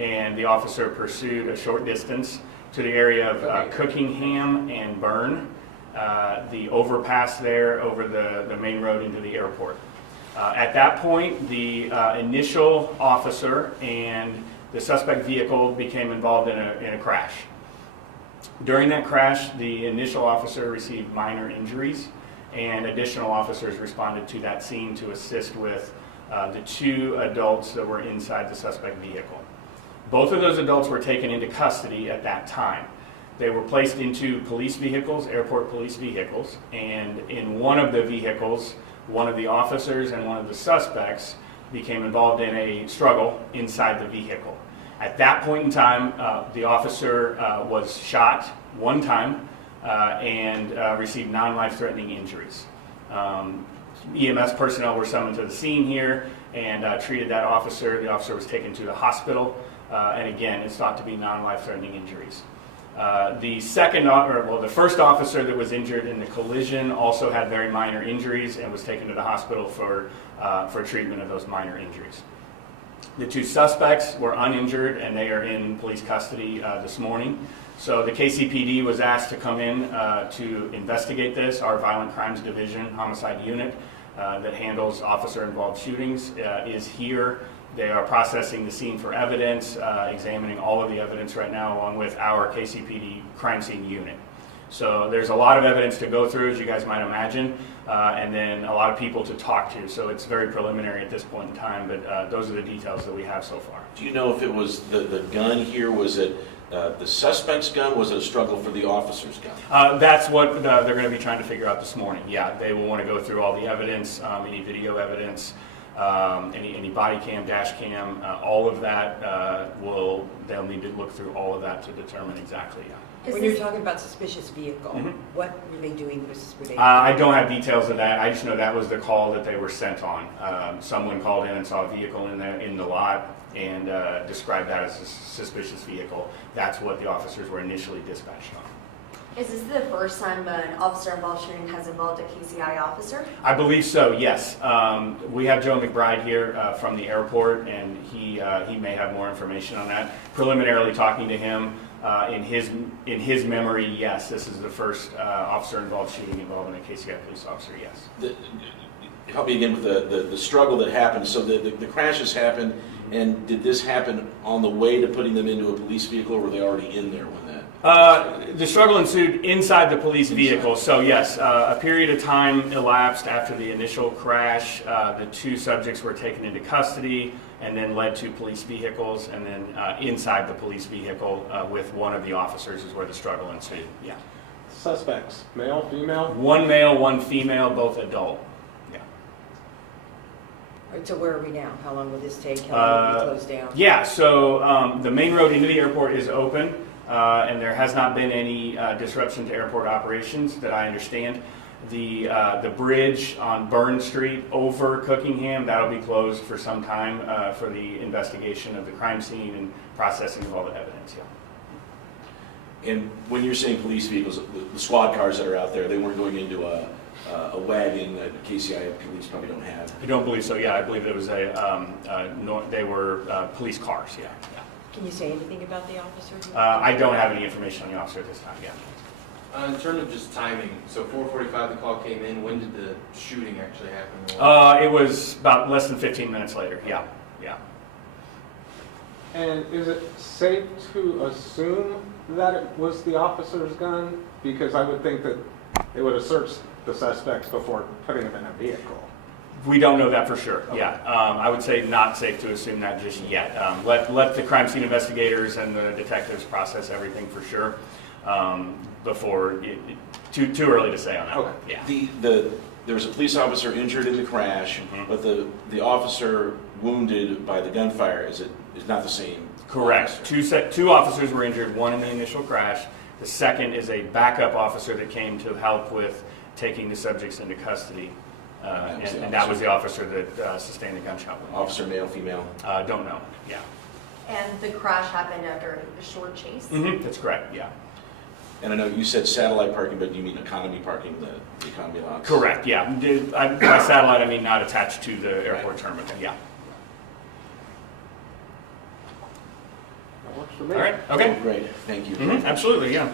and the officer pursued a short distance to the area of Cookingham and Byrne, the overpass there over the main road into the airport. At that point, the initial officer and the suspect vehicle became involved in a crash. During that crash, the initial officer received minor injuries, and additional officers responded to that scene to assist with the 2 adults that were inside the suspect vehicle. Both of those adults were taken into custody at that time. They were placed into police vehicles, airport police vehicles, and in one of the vehicles, one of the officers and one of the suspects became involved in a struggle inside the vehicle. At that point in time, the officer was shot one time and received non-life-threatening injuries. EMS personnel were summoned to the scene here and treated that officer. The officer was taken to the hospital, and again, it's thought to be non-life-threatening injuries. The first officer that was injured in the collision also had very minor injuries and was taken to the hospital for treatment of those minor injuries. The 2 suspects were uninjured and they are in police custody this morning. So the KCPD was asked to come in to investigate this. Our Violent Crimes Division homicide unit that handles officer-involved shootings is here. They are processing the scene for evidence, examining all of the evidence right now, along with our KCPD crime scene unit. So there's a lot of evidence to go through, as you guys might imagine, and then a lot of people to talk to. So it's very preliminary at this point in time, but those are the details that we have so far. Do you know if it was the gun here, was it the suspect's gun, was it a struggle for the officer's gun? That's what they're going to be trying to figure out this morning. Yeah, they will want to go through all the evidence, any video evidence, any body cam, dash cam, all of that. They'll need to look through all of that to determine exactly. When you're talking about suspicious vehicle, what were they doing? I don't have details of that. I just know that was the call that they were sent on. Someone called in and saw a vehicle in the lot and described that as a suspicious vehicle. That's what the officers were initially dispatched on. Is this the first time an officer-involved shooting has involved a KCI officer? I believe so, yes. We have Joe McBride here from the airport, and he may have more information on that. Preliminarily talking to him, in his memory, yes, this is the first officer-involved shooting involving a KCI police officer, yes. Help me again with the struggle that happened. So the crashes happened, and did this happen on the way to putting them into a police vehicle, or were they already in there when that? The struggle ensued inside the police vehicle. So yes, a period of time elapsed after the initial crash. The 2 subjects were taken into custody and then led to police vehicles, and then inside the police vehicle with one of the officers is where the struggle ensued. Yeah. Suspects, male, female? 1 male, 1 female, both adult. So where are we now? How long will this take? How long will it be closed down? Yeah, so the main road into the airport is open, and there has not been any disruption to airport operations that I understand. The bridge on Byrne Street over Cookingham, that'll be closed for some time for the investigation of the crime scene and processing of all the evidence. Yeah. And when you're saying police vehicles, the squad cars that are out there, they weren't going into a wagon that KCI police probably don't have? I don't believe so. Yeah, I believe it was they were police cars. Yeah. Can you say anything about the officer? I don't have any information on the officer at this time. Yeah. In terms of just timing, so 4:45 the call came in. When did the shooting actually happen? It was about less than 15 minutes later. Yeah. And is it safe to assume that it was the officer's gun? Because I would think that they would have searched the suspects before putting them in a vehicle. We don't know that for sure. Okay. Yeah, I would say not safe to assume that just yet. Let the crime scene investigators and the detectives process everything for sure before too early to say on that. Okay. Yeah. There was a police officer injured in the crash, but the officer wounded by the gunfire is not the same. Correct. Two officers were injured. One in the initial crash. The second is a backup officer that came to help with taking the subjects into custody. And that was the officer that sustained the gunshot wound. Officer, male, female? Don't know. Yeah. And the crash happened after a short chase? Mm-hmm. That's correct. Yeah. And I know you said satellite parking, but you mean economy parking, the economy lots? Correct. Yeah. By satellite, I mean not attached to the airport terminal. Yeah. That works for me. All right, okay. Great, thank you. Absolutely, yeah.